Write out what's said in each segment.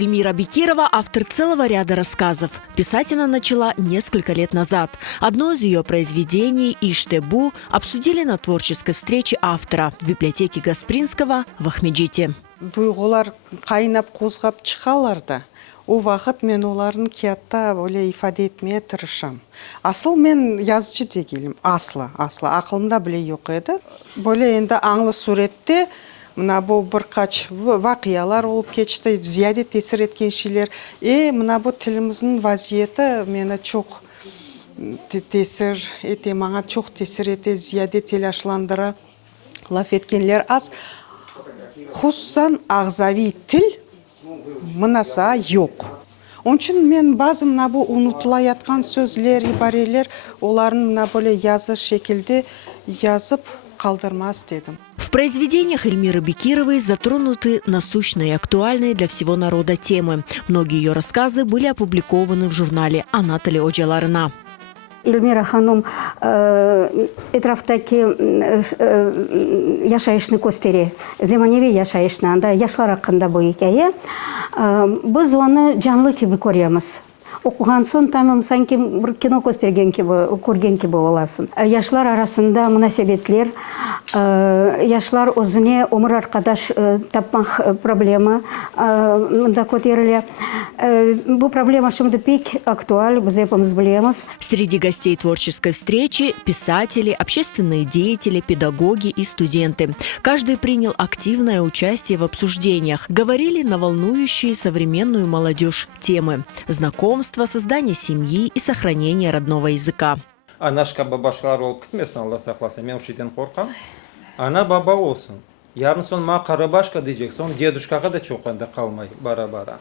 Эльмира Бекирова – автор целого ряда рассказов. Писать она начала несколько лет назад. Одно из ее произведений «Иштебу» обсудили на творческой встрече автора в библиотеке Гаспринского в Ахмеджите. Duygular qaynap qozgap çıqalar da. O vaqt men onların kiyatта böyle ifade etmeye tırışam. Asıl men yazıcı değilim. Asla. Aqlımda bile yok edi. Böyle endi аңлы suretте мына bu birkaç vaqiyalar olup geçti. Ziyade tesir etken şeyler. Mına bu tilimizin vaziyeti meni çok tesir ete, manga çok tesir ete, ziyade telaşlandıra laf etkenler az. Hususan ağzavi til mınasa yok. Onun için men bazı mına bu unutulayatkan sözler, ibareler, onların mına böyle yazı şekilde yazıp kaldırmaz dedim. В произведениях Эльмиры Бекировой затронуты насущные и актуальные для всего народа темы. Многие ее рассказы были опубликованы в журнале «Анатолий Оджаларына». Эльмира ханым etraftaki yaşayışını gösteri, zamanеvi yaşayışını, anda yaşlar hakkında bu hikaye. Biz onu canlı gibi görüyoruz. Okugan son tamam sanki bir kino göstergen gibi, көрген gibi olasın. Yaşlar arasında münasebetler, yaşlar özüne ömür arkadaş tapmak problemi da koteriyle. Bu проблема şimdi pek aktual, biz hepimiz biliyoruz. Среди гостей творческой встречи – писатели, общественные деятели, педагоги и студенты. Каждый принял активное участие в обсуждениях. Говорили на волнующие современную молодежь темы – знакомство, создание семьи и сохранение родного языка. Anашка бабашкалар болып кетмесін, Алла сақласын, мен ушиден қорқам. Ана баба olsun. Yarın son ma Karabaşka diyecek, son dедушкаға да çok anda kalmay, bara.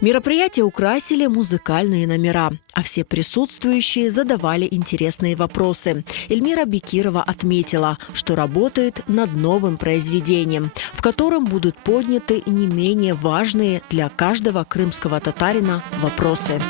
Мероприятие украсили музыкальные номера, а все присутствующие задавали интересные вопросы. Эльмира Бекирова отметила, что работает над новым произведением, в котором будут подняты не менее важные для каждого крымского татарина вопросы.